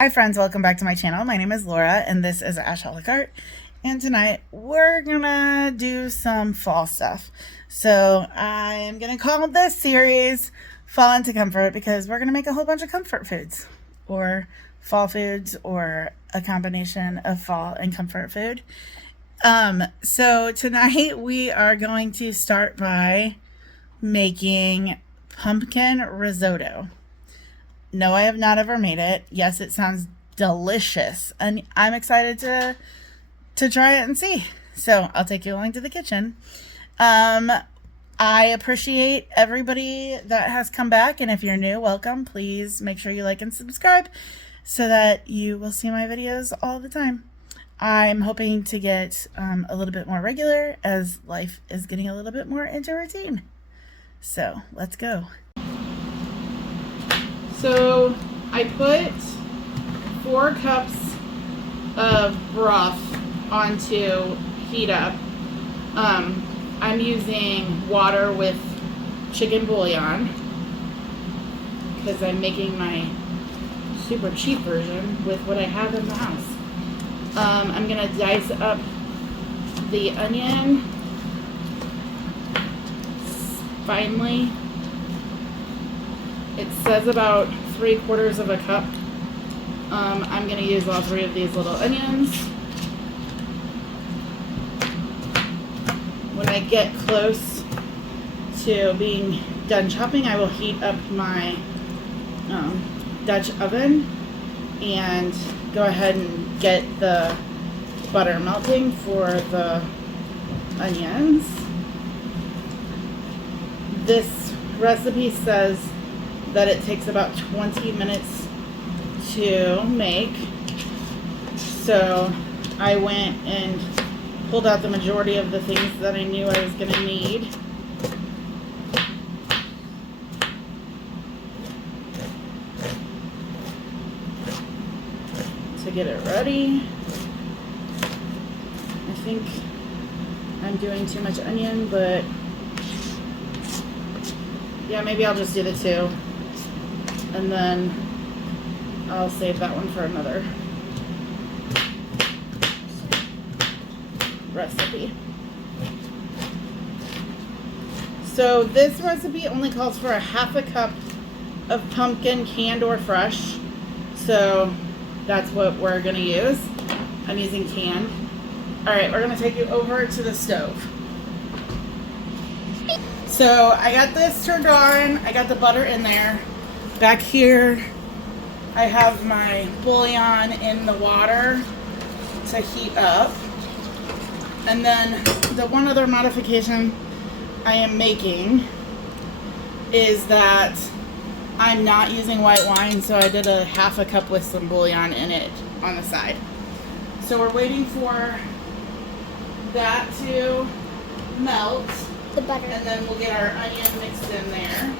Hi friends, welcome back to my channel. My name is Laura and this is Ash a la carte. And tonight we're gonna do some fall stuff. So I'm gonna call this series Fall into Comfort because we're gonna make a whole bunch of comfort foods or fall foods or a combination of fall and comfort food. So tonight we are going to start by making pumpkin risotto. No, I have not ever made it. Yes, it sounds delicious, and I'm excited to try it and see. So I'll take you along to the kitchen. I appreciate everybody that has come back, and if you're new, welcome. Please make sure you like and subscribe so that you will see my videos all the time. I'm hoping to get a little bit more regular as life is getting a little bit more into routine. So let's go. So I put 4 cups of broth onto heat up. I'm using water with chicken bouillon because I'm making my super cheap version with what I have in the house. I'm gonna dice up the onion finely. It says about 3/4 of a cup. I'm going to use all 3 of these little onions. When I get close to being done chopping, I will heat up my Dutch oven and go ahead and get the butter melting for the onions. This recipe says that it takes about 20 minutes to make. So I went and pulled out the majority of the things that I knew I was going to need. To get it ready. I think I'm doing too much onion, but yeah, maybe I'll just do the 2. And then I'll save that one for another recipe. So this recipe only calls for a 1/2 cup of pumpkin, canned or fresh. So that's what we're gonna use. I'm using canned. All right, we're gonna take you over to the stove. So I got this turned on. I got the butter in there. Back here, I have my bouillon in the water to heat up. And then the one other modification I am making is that I'm not using white wine, so I did a 1/2 cup with some bouillon in it on the side. So we're waiting for that to melt. The butter. And then we'll get our onion mixed in there.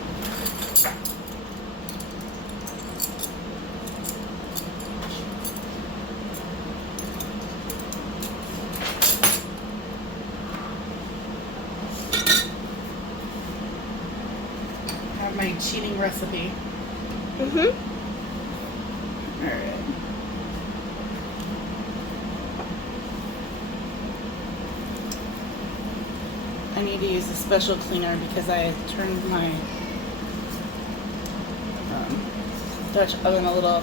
I have my cheating recipe. Mm-hmm. Alright. I need to use a special cleaner because I turned my Dutch oven a little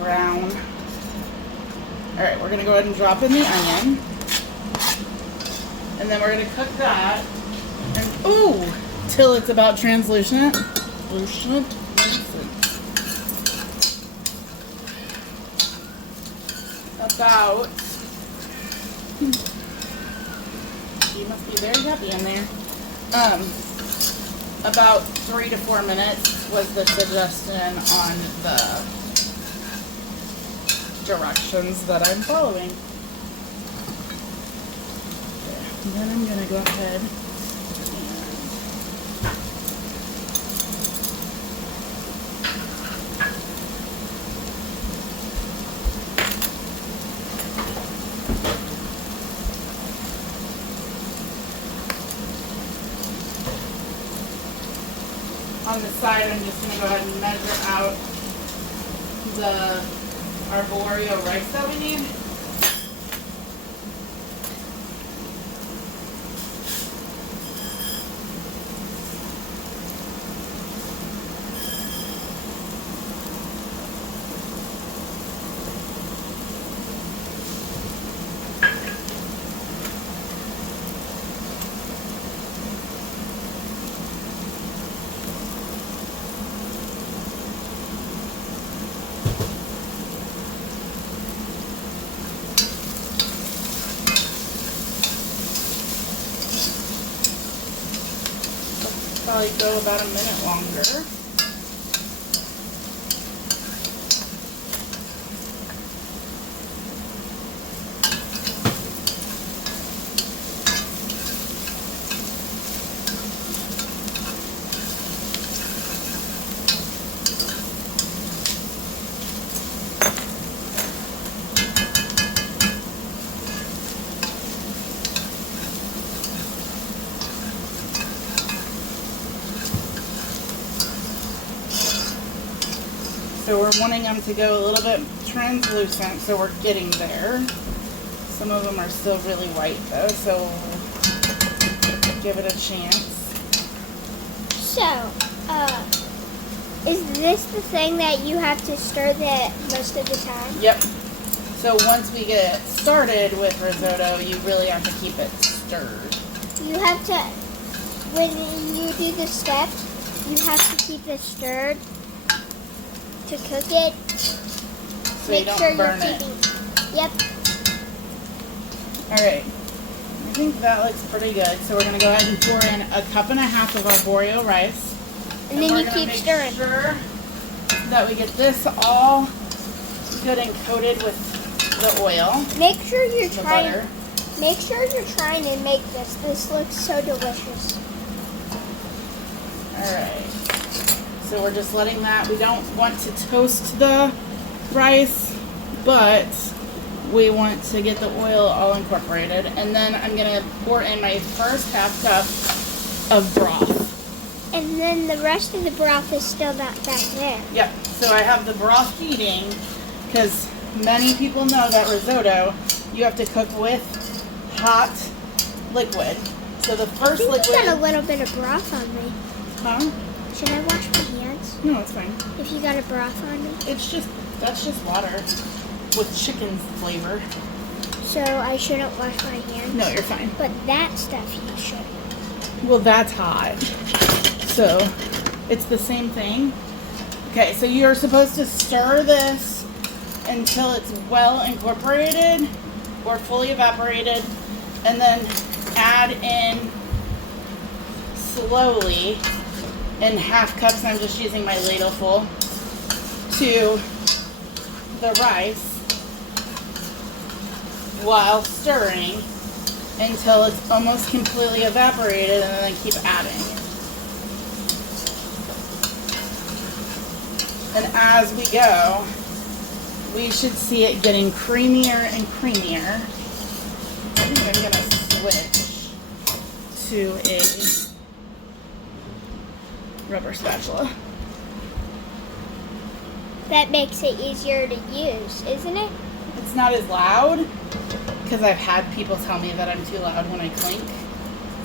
brown. Alright, we're going to go ahead and drop in the onion. And then we're going to cook that. And ooh! Till it's about translucent. About. You must be very happy in there. About 3 to 4 minutes was the suggestion on the directions that I'm following. And then I'm gonna go ahead on the side, I'm just going to go ahead and measure out the our Valerio rice that we need. Probably go about a minute longer. So we're wanting them to go a little bit translucent, so we're getting there. Some of them are still really white though, so we'll give it a chance. So, is this the thing that you have to stir that most of the time? Yep. So once we get started with risotto, you really have to keep it stirred. You have to, when you do the steps, you have to keep it stirred to cook it. So you don't burn it. Yep. Alright. I think that looks pretty good. So we're going to go ahead and pour in 1.5 cups of our Boreal rice. And then you keep stirring. Sure that we get this all good and coated with the oil. Make sure you're the trying. butter. Make sure you're trying to make this. This looks so delicious. Alright. So we're just letting that, we don't want to toast the rice, but we want to get the oil all incorporated. And then I'm going to pour in my first 1/2 cup of broth. And then the rest of the broth is still back there. Yep. So I have the broth heating because many people know that risotto, you have to cook with hot liquid. So the first I think liquid... you got a little bit of broth on me. Huh? Should I wash my hands? No, it's fine. If you got a broth on me? That's just water with chicken flavor. So I shouldn't wash my hands? No, you're fine. But that stuff you should. Well, that's hot. So it's the same thing. Okay, so you're supposed to stir this until it's well incorporated or fully evaporated, and then add in slowly in 1/2 cups. I'm just using my ladle full to the rice while stirring until it's almost completely evaporated, and then keep adding. And as we go, we should see it getting creamier and creamier. I think I'm gonna switch to a rubber spatula. That makes it easier to use, isn't it? It's not as loud because I've had people tell me that I'm too loud when I clink.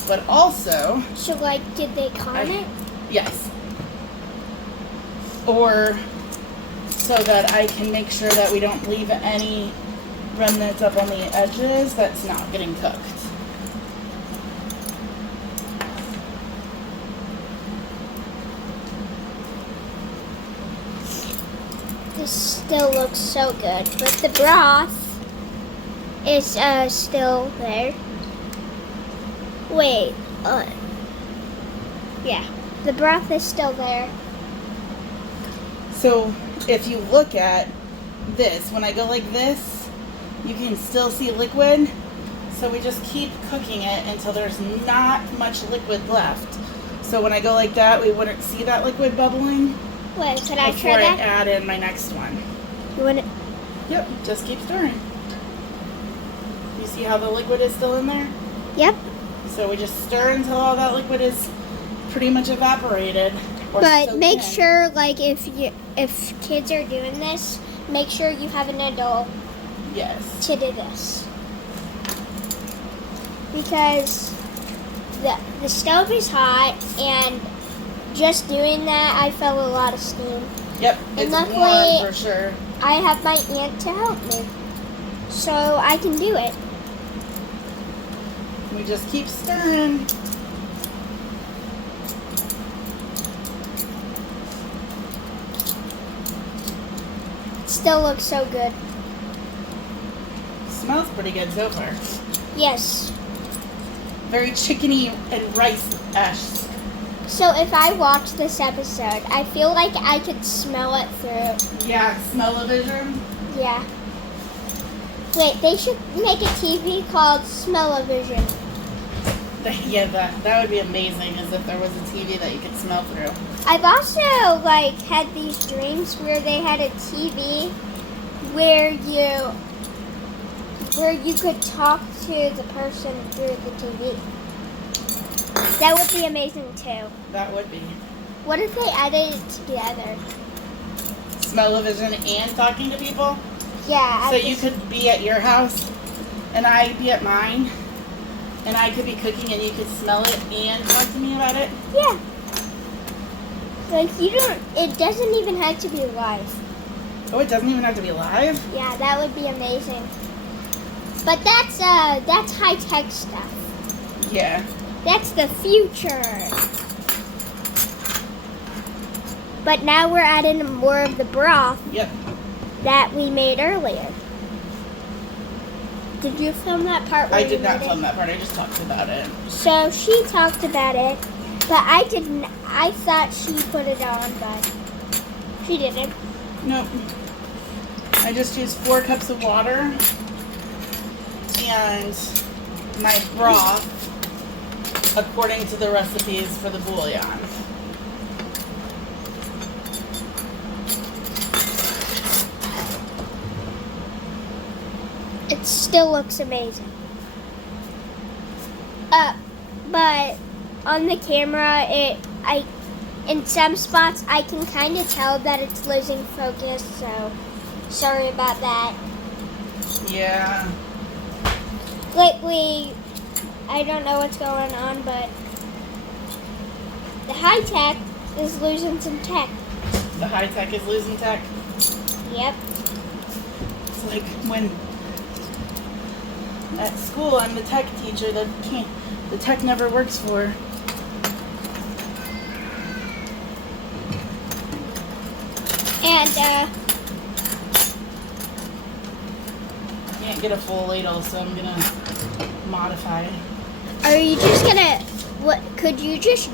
But also, So, like, did they comment? yes. Or so that I can make sure that we don't leave any remnants up on the edges that's not getting cooked. This still looks so good, but the broth is still there. Wait, yeah, the broth is still there. So if you look at this, when I go like this, you can still see liquid. So we just keep cooking it until there's not much liquid left. So when I go like that, we wouldn't see that liquid bubbling. Wait, could I Before try I that? add in my next one. You want it? Yep, just keep stirring. You see how the liquid is still in there? Yep. So we just stir until all that liquid is pretty much evaporated. Or But soaked make in. sure, like, if kids are doing this, make sure you have an adult Yes. to do this. Because the stove is hot, and just doing that, I felt a lot of steam. Yep, And it's luckily, warm for sure. I have my aunt to help me, so I can do it. We just keep stirring. It still looks so good. Smells pretty good so far. Yes. Very chickeny and rice-esque. So if I watch this episode, I feel like I could smell it through. Yeah, smell-o-vision. Yeah. Wait, they should make a TV called Smell-o-vision. Yeah, that would be amazing, as if there was a TV that you could smell through. I've also had these dreams where they had a TV where you could talk to the person through the TV. That would be amazing too. That would be. What if they added it together? Smell-o-vision and talking to people? Yeah. So you could be at your house, and I'd be at mine, and I could be cooking, and you could smell it and talk to me about it? Yeah. It doesn't even have to be live. Oh, it doesn't even have to be live? Yeah, that would be amazing. But that's high-tech stuff. Yeah. That's the future. But now we're adding more of the broth Yep. that we made earlier. Did you film that part? I did not film that part. I just talked about it. So she talked about it, but I didn't. I thought she put it on, but she didn't. Nope. I just used 4 cups of water and my broth according to the recipes for the bouillon. It still looks amazing. But on the camera, in some spots I can kind of tell that it's losing focus. So sorry about that. Yeah. Lately, I don't know what's going on, but the high tech is losing some tech. The high tech is losing tech. Yep. It's like when at school I'm the tech teacher that the tech never works for. And Can't get a full ladle, so I'm gonna modify. are you just gonna? What? Could you just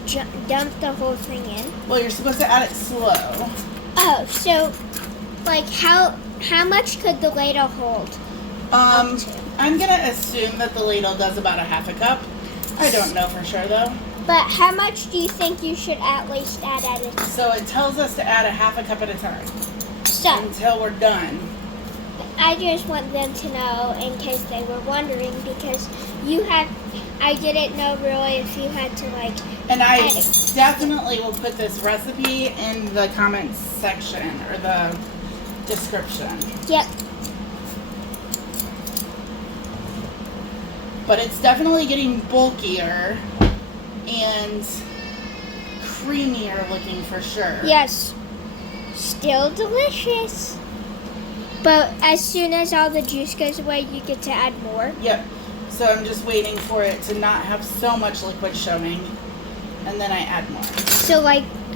dump the whole thing in? Well, you're supposed to add it slow. Oh, so how much could the ladle hold? I'm gonna assume that the ladle does about a half a cup. I don't know for sure though. But how much do you think you should at least add at a time? So it tells us to add a half a cup at a time So until we're done. I just want them to know in case they were wondering, because I didn't know really if you had to And I add it. definitely will put this recipe in the comments section or the description. Yep. But it's definitely getting bulkier and creamier looking for sure. Yes. Still delicious. But as soon as all the juice goes away, you get to add more. Yep. So I'm just waiting for it to not have so much liquid showing, and then I add more. So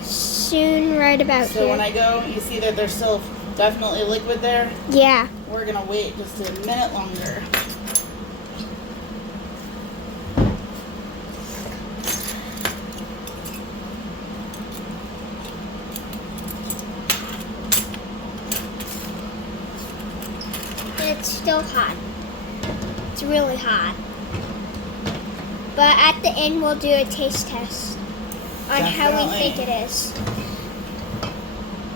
soon, right about So here. when I go, you see that there's still definitely liquid there. Yeah. We're gonna wait just a minute longer. It's still hot. It's really hot. But at the end, we'll do a taste test on how we Definitely. think it is.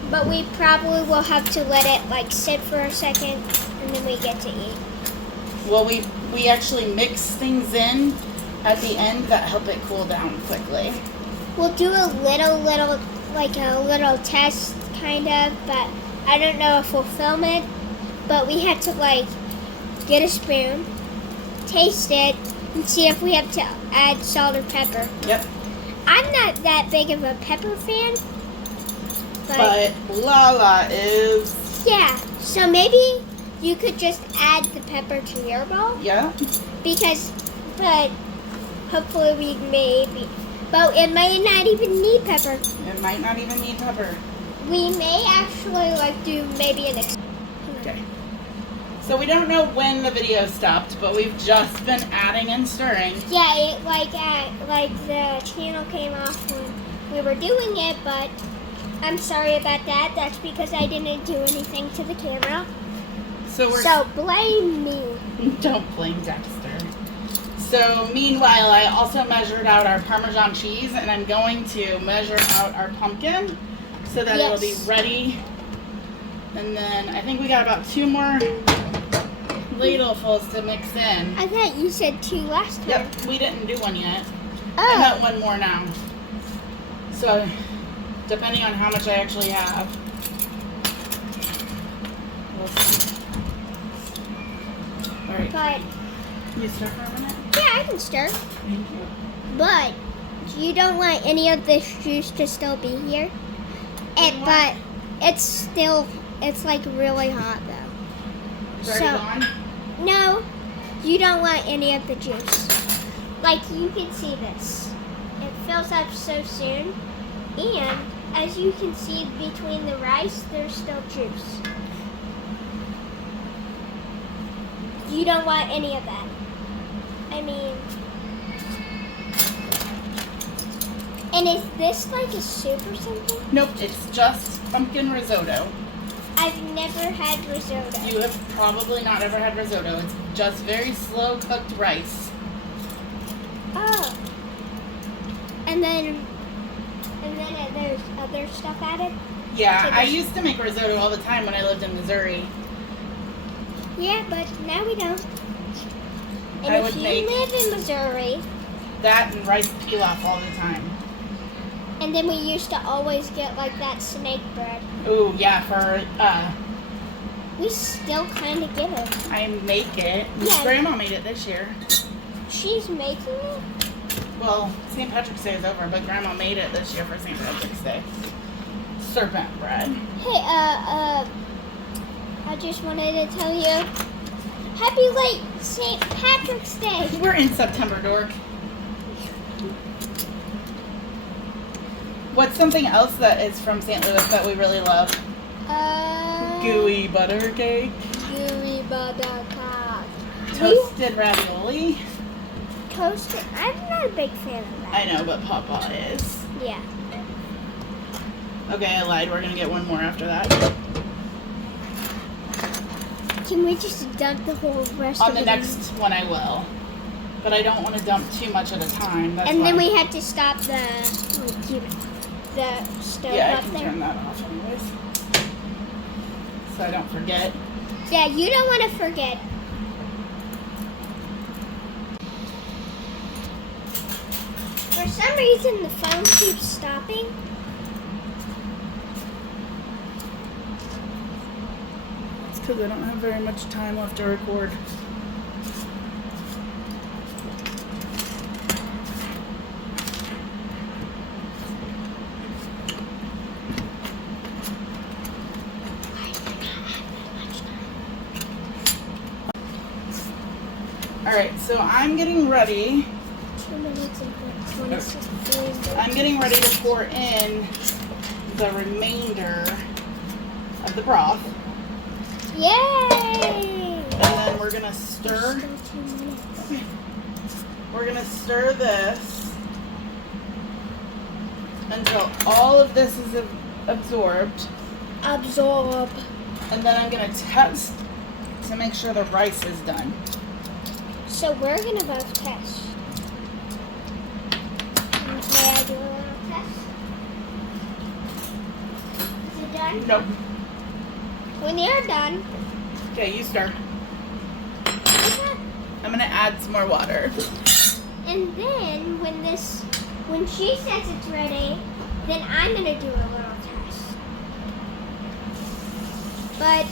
But we probably will have to let it sit for a second, and then we get to eat. Well, we actually mix things in at the end that help it cool down quickly. We'll do a little test kind of, but I don't know if we'll film it, but we had to like get a spoon, taste it, and see if we have to add salt or pepper. Yep. I'm not that big of a pepper fan, but Lala is. Yeah, so maybe you could just add the pepper to your bowl. Yeah. But hopefully we maybe. But it might not even need pepper. It might not even need pepper. We may actually do maybe an. Okay. So we don't know when the video stopped, but we've just been adding and stirring. Yeah, it the channel came off when we were doing it, but I'm sorry about that. That's because I didn't do anything to the camera. So blame me. Don't blame Dexter. So meanwhile, I also measured out our Parmesan cheese, and I'm going to measure out our pumpkin so that it'll be ready. And then I think we got about 2 more ladlefuls to mix in. I thought you said 2 last time. Yep, we didn't do one yet. Oh. I got 1 more now. So depending on how much I actually have, we'll see. All right. But You stir for a minute? yeah, I can stir. Thank you. But you don't want any of this juice to still be here. But it's like really hot though. It's already gone? No, you don't want any of the juice. Like you can see this. It fills up so soon. And as you can see between the rice, there's still juice. You don't want any of that. I mean, and is this like a soup or something? Nope, it's just pumpkin risotto. I've never had risotto. You have probably not ever had risotto. It's just very slow cooked rice. Oh. And then there's other stuff added? Yeah, I used to make risotto all the time when I lived in Missouri. Yeah, but now we don't. And I if would you make live in Missouri, that and rice pilaf all the time. and then we used to always get like that snake bread. Ooh, yeah, for We still kind of get it. I make it. Yeah. Grandma made it this year. She's making it? Well, St. Patrick's Day is over, but Grandma made it this year for St. Patrick's Day. Serpent bread. Hey, I just wanted to tell you, happy late St. Patrick's Day. We're in September, dork. What's something else that is from St. Louis that we really love? Gooey butter cake. Gooey butter cake. Toasted ravioli. Toasted. I'm not a big fan of that. I know, but Papa is. Yeah. Okay, I lied. We're gonna get 1 more after that. Can we just dump the whole rest On of the it next one, I will. But I don't want to dump too much at a time. That's and why. then we had to stop the stove Yeah, I up can there. turn that off anyways. So I don't forget. Yeah, you don't want to forget. For some reason, the phone keeps stopping. It's because I don't have very much time left to record. Alright, so I'm getting ready. 2 minutes and 26 seconds. I'm getting ready to pour in the remainder of the broth. Yay! And then we're going to stir. Still 2 minutes. Okay. We're going to stir this until all of this is absorbed. Absorb. And then I'm going to test to make sure the rice is done. So we're going to both test. May I do a little test? Is it done? Nope. When you're done, Okay, you stir. I'm going to add some more water. and then when she says it's ready, then I'm going to do a little test. but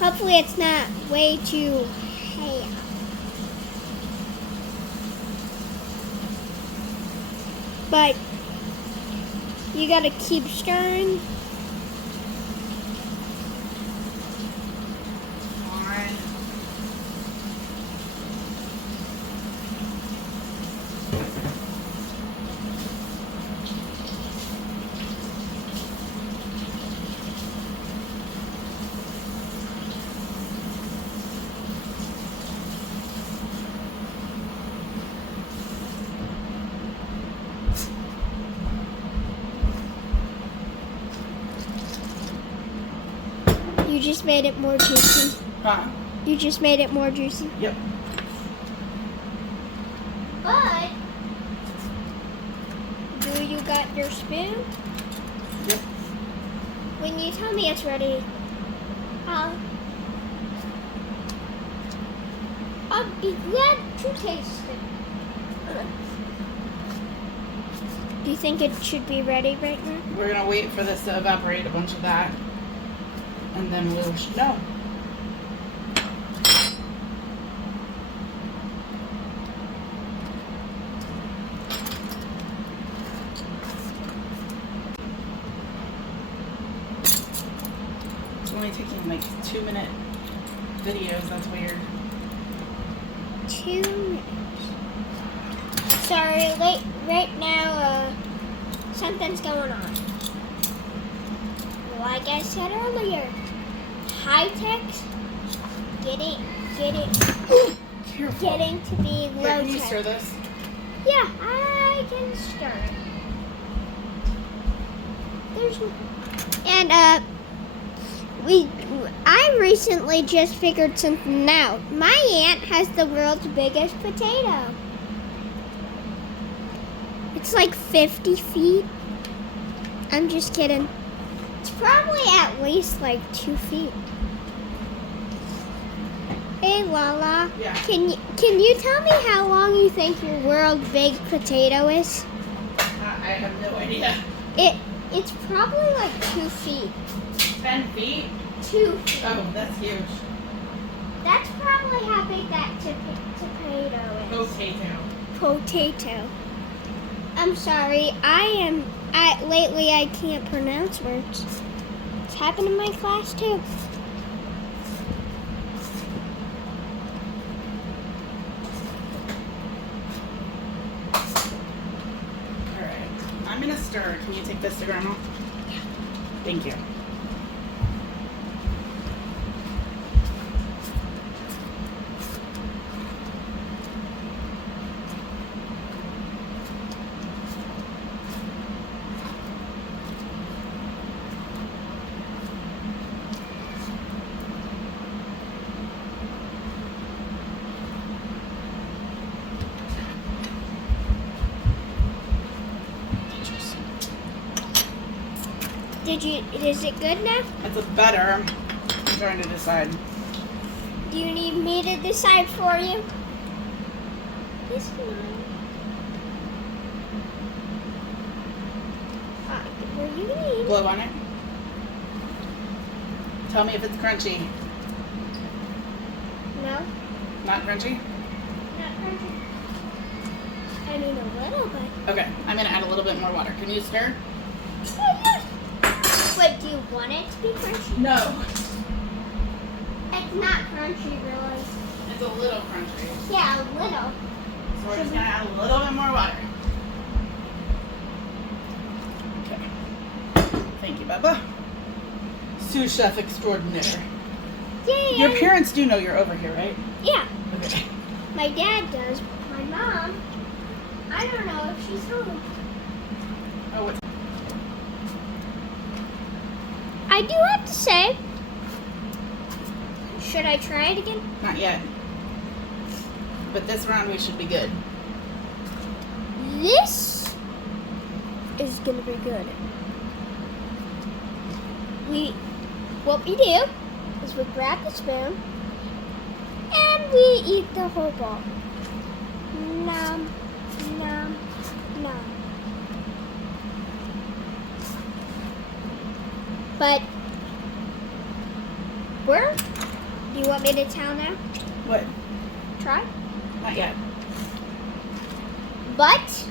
hopefully it's not way too high. But you gotta keep stirring. Alright. You just made it more juicy. Huh? You just made it more juicy. Yep. But do you got your spoon? Yep. When you tell me it's ready, I'll be glad to taste it. Do you think it should be ready right now? We're gonna wait for this to evaporate a bunch of that, and then we'll know. It's only taking like 2-minute videos. That's weird. 2 minutes. Sorry, right now, something's going on. Like I said earlier, high tech getting Careful. getting to be Here, low can you tech. stir this? Yeah, I can stir it. I recently just figured something out. My aunt has the world's biggest potato. It's like 50 feet. I'm just kidding. It's probably at least like 2 feet. Hey Lala, Yeah. can you tell me how long you think your world's big potato is? I have no idea. It's probably like 2 feet. 10 feet? 2 feet. Oh, that's huge. That's probably how big that potato is. Potato. I'm sorry. Lately I can't pronounce words. It's happened in my class too. Alright. I'm gonna stir. Can you take this to Grandma? Yeah. Thank you. Is it good now? It's better. I'm trying to decide. Do you need me to decide for you? This one. Were you gonna eat? Blow on it. Tell me if it's crunchy. No, Not crunchy? not crunchy. I mean a little bit. Okay. I'm gonna add a little bit more water. Can you stir? Oh, yeah. Wait, do you want it to be crunchy? No. It's not crunchy, really. It's a little crunchy. Yeah, a little. So we're just gonna add a little bit more water. Okay. Thank you, Bubba. Sous chef extraordinaire. Yay! Your parents do know you're over here, right? Yeah, Okay. my dad does. My mom, I don't know if she's home. Oh, what's I do have to say, should I try it again? not yet. But this round we should be good. This is gonna be good. What we do is we grab the spoon and we eat the whole ball. Nom, nom, nom. But Where? Do you want me to tell now? What? Try? Not yet. But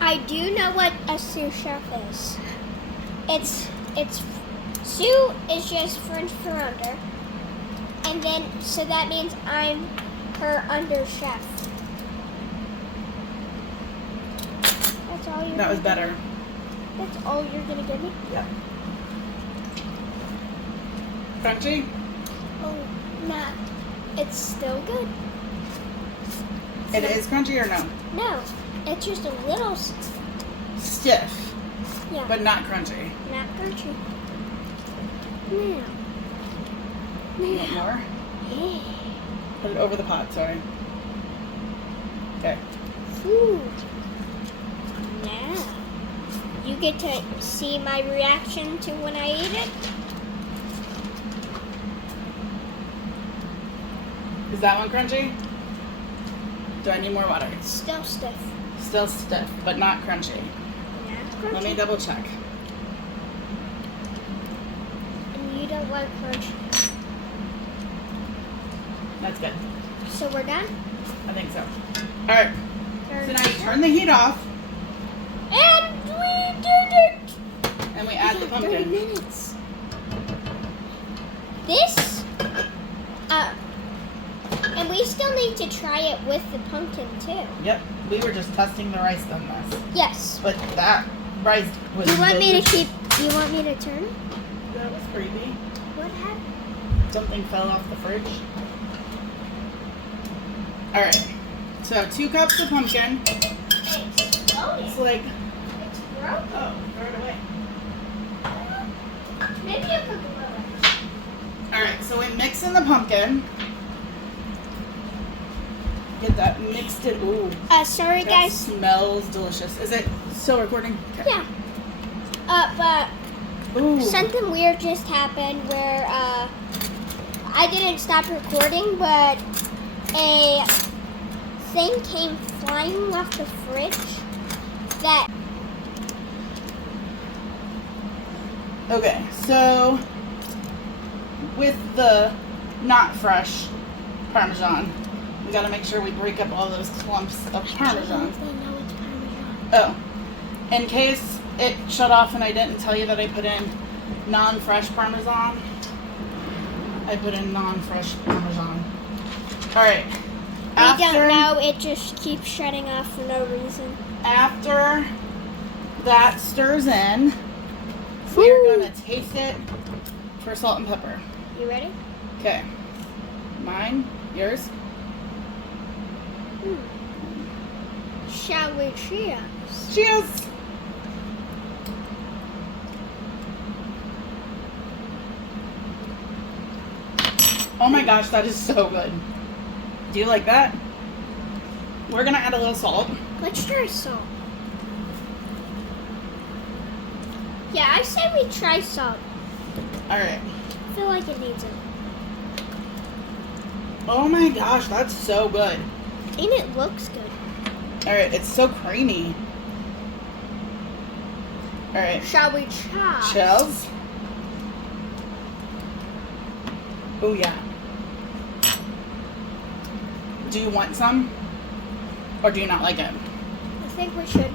I do know what a sous chef is. It's sous is just French for under, and then so that means I'm her under chef. That's all you're. That was better. That's all you're gonna give me. Yep. Crunchy? Oh, nah. It's still good. It is crunchy or no? No, it's just a little Stiff, yeah, but not crunchy. not crunchy. Now. You want more? Yeah. Put it over the pot, sorry. Okay. Ooh. Now, you get to see my reaction to when I eat it. Is that one crunchy? Do I need more water? It's still stiff. Still stiff, but not crunchy. Not crunchy. Let me double check. And you don't like crunch. That's good. So we're done? I think so. Alright, so now you turn the heat off And we did it! and we add the We got 30 pumpkin. minutes. This, and we still need to try it with the pumpkin too. Yep, we were just testing the rice on this. Yes. But that rice was You want me to delicious. you want me to turn? That was creepy. What happened? Something fell off the fridge. Alright, so 2 cups of pumpkin. It's exploding. It's like, It's broken. oh, throw it away. Maybe you could blow it. Alright, so we mix in the pumpkin. Get that mixed in. Ooh, Sorry that guys. smells delicious. Is it still recording? Okay. Yeah. But Ooh. something weird just happened where I didn't stop recording, but a thing came flying off the fridge that Okay, so with the not fresh Parmesan, we gotta make sure we break up all those clumps of Parmesan. They know it's Parmesan. Oh, in case it shut off and I didn't tell you that I put in non-fresh Parmesan, I put in non-fresh Parmesan. Alright. We don't know, it just keeps shutting off for no reason. After that stirs in, we're gonna taste it for salt and pepper. You ready? Okay. Mine, yours. Shall we cheers? Cheers! Oh my gosh, that is so good. Do you like that? We're gonna add a little salt. Let's try salt. Yeah, I say we try salt. Alright. I feel like it needs it. Oh my gosh, that's so good. And it looks good. Alright, it's so creamy. Alright. Shall we try? Shells. Oh yeah. Do you want some? Or do you not like it? I think we should.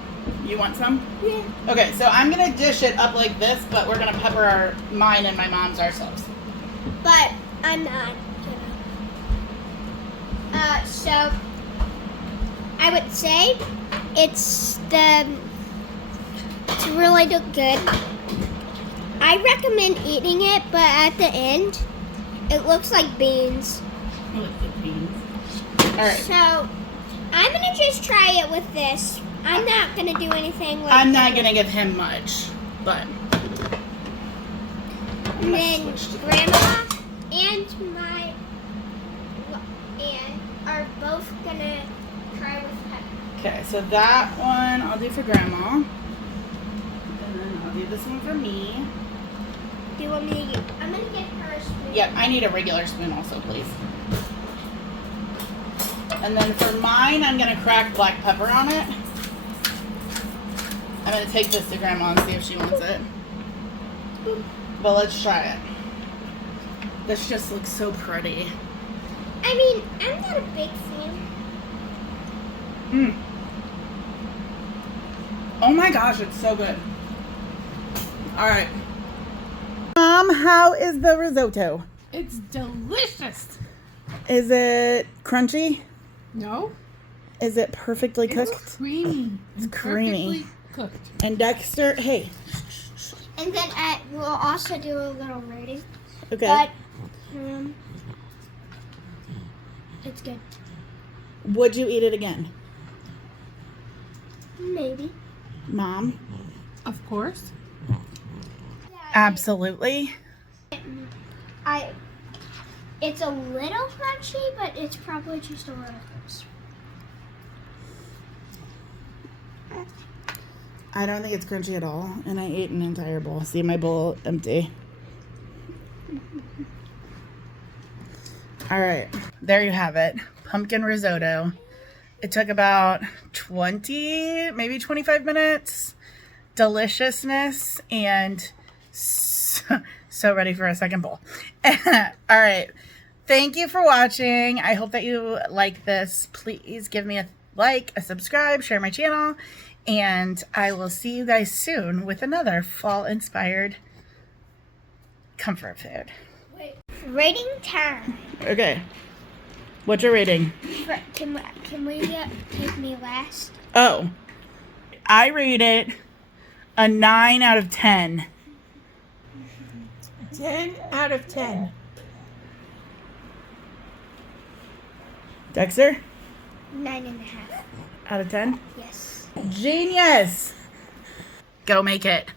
You want some? Yeah. Okay, so I'm gonna dish it up like this, but we're gonna pepper mine and my mom's ourselves. But I'm not gonna. So I would say it's really good. I recommend eating it, but at the end, it looks like beans. I like the beans. Alright. So I'm gonna just try it with this. I'm not gonna do anything like I'm not gonna give him much, but I'm And gonna then switch to Grandma and my aunt are both gonna try with pepper. Okay, so that one I'll do for Grandma. And then I'll do this one for me. Do you want me to get? I'm gonna get her a spoon. Yep, I need a regular spoon also, please. And then for mine, I'm gonna crack black pepper on it. I'm gonna take this to Grandma and see if she wants it. But let's try it. This just looks so pretty. I mean, I'm not a big fan. Oh my gosh, it's so good. All right. How is the risotto? It's delicious. Is it crunchy? No? Is it perfectly cooked? It's creamy. It's creamy. Perfectly cooked. And Dexter, hey. And then we'll also do a little rating. Okay. But it's good. Would you eat it again? Maybe. Mom? Of course. Absolutely. It's a little crunchy, but it's probably just a little close. I don't think it's crunchy at all, and I ate an entire bowl. See my bowl empty. All right, there you have it. Pumpkin risotto. It took about 20, maybe 25 minutes. Deliciousness and so ready for a second bowl. All right. Thank you for watching. I hope that you like this. Please give me a like, a subscribe, share my channel, and I will see you guys soon with another fall-inspired comfort food. Wait. Rating time. Okay. What's your rating? Can we take me last? Oh. I rate it a 9 out of 10. 10 out of 10. Dexter? 9.5. Out of 10? Yes. Genius! Go make it.